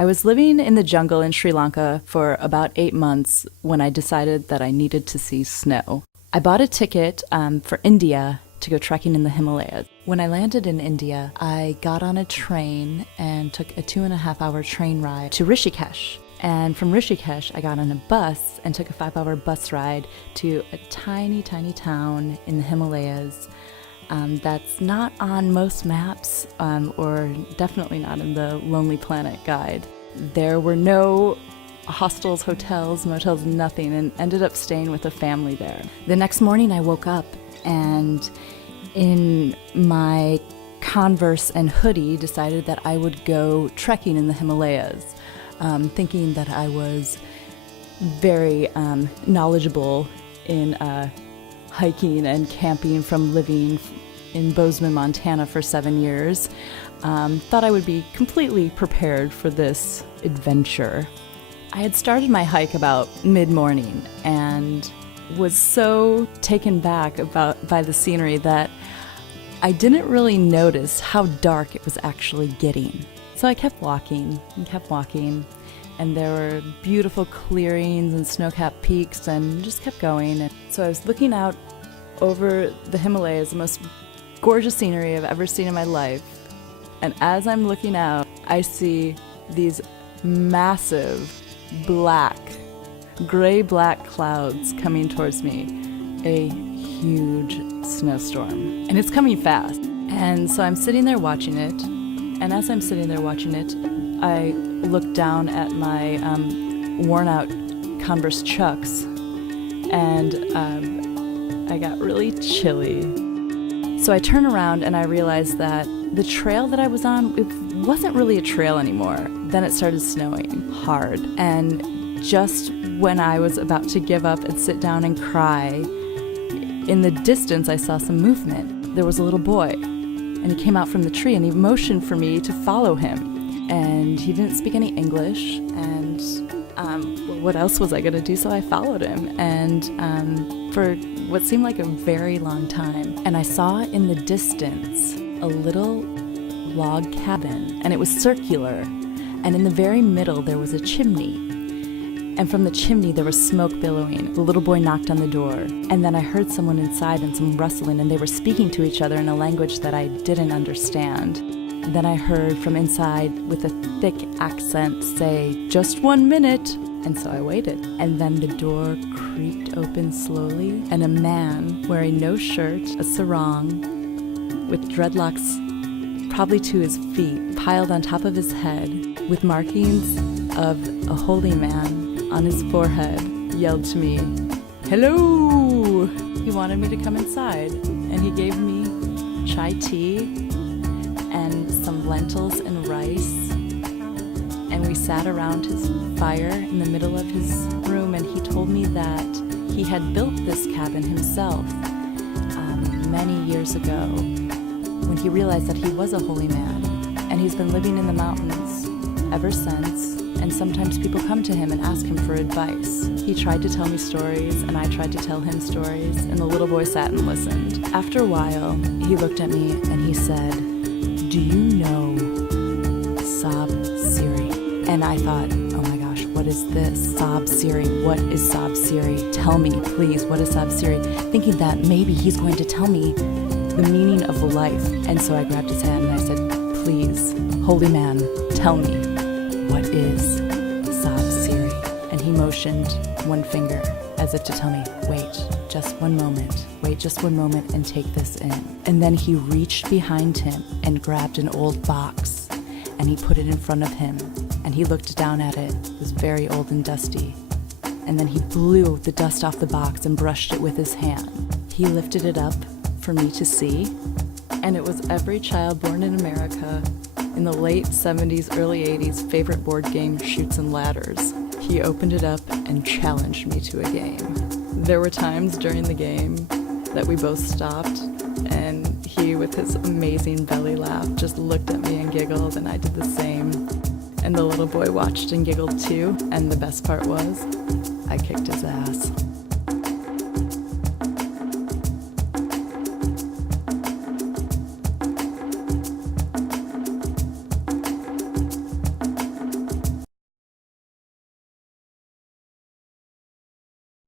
I was living in the jungle in Sri Lanka for about 8 months when I decided that I needed to see snow. I bought a ticket for India to go trekking in the Himalayas. When I landed in India, I got on a train and took a 2.5-hour train ride to Rishikesh. And from Rishikesh, I got on a bus and took a 5-hour bus ride to a tiny, tiny town in the Himalayas that's not on most maps or definitely not in the Lonely Planet guide. There were no hostels, hotels, motels, nothing, and ended up staying with a family there. The next morning I woke up and in my Converse and hoodie decided that I would go trekking in the Himalayas, thinking that I was very knowledgeable in hiking and camping from living in Bozeman, Montana for 7 years. Thought I would be completely prepared for this adventure. I had started my hike about mid-morning and was so taken back by the scenery that I didn't really notice how dark it was actually getting. So I kept walking, and there were beautiful clearings and snow-capped peaks and just kept going. And so I was looking out over the Himalayas, the most gorgeous scenery I've ever seen in my life. And as I'm looking out, I see these massive gray-black clouds coming towards me. A huge snowstorm. And it's coming fast. And so I'm sitting there watching it. And as I'm sitting there watching it, I look down at my worn-out Converse Chucks. And I got really chilly. So I turn around and I realize that the trail that I was on, it wasn't really a trail anymore. Then it started snowing hard. And just when I was about to give up and sit down and cry, in the distance I saw some movement. There was a little boy, and he came out from the tree and he motioned for me to follow him. And he didn't speak any English, and well, what else was I gonna do? So I followed him, and for what seemed like a very long time. And I saw in the distance a little log cabin, and it was circular. And in the very middle there was a chimney. And from the chimney there was smoke billowing. The little boy knocked on the door. And then I heard someone inside and some rustling, and they were speaking to each other in a language that I didn't understand. And then I heard from inside with a thick accent say, "Just 1 minute." And so I waited. And then the door creaked open slowly, and a man wearing no shirt, a sarong, with dreadlocks probably to his feet, piled on top of his head, with markings of a holy man on his forehead, yelled to me, "Hello!" He wanted me to come inside, and he gave me chai tea and some lentils and rice, and we sat around his fire in the middle of his room, and he told me that he had built this cabin himself many years ago when he realized that he was a holy man, and he's been living in the mountains ever since. And sometimes people come to him and ask him for advice. He tried to tell me stories, and I tried to tell him stories, and the little boy sat and listened. After a while, he looked at me and he said, "Do you know Sab Siri?" And I thought, oh my gosh, what is this? Sab Siri, what is Sab Siri? Tell me, please, what is Sab Siri? Thinking that maybe he's going to tell me the meaning of life. And so I grabbed his hand and I said, "Please, holy man, tell me, what is Sab Siri?" And he motioned one finger as if to tell me, wait just one moment and take this in. And then he reached behind him and grabbed an old box, and he put it in front of him, and he looked down at it. It was very old and dusty. And then he blew the dust off the box and brushed it with his hand. He lifted it up for me to see, and it was every child born in America in the late 70s, early 80s favorite board game, Chutes and Ladders. He opened it up and challenged me to a game. There were times during the game that we both stopped, and he, with his amazing belly laugh, just looked at me and giggled, and I did the same. And the little boy watched and giggled too, and the best part was, I kicked his ass.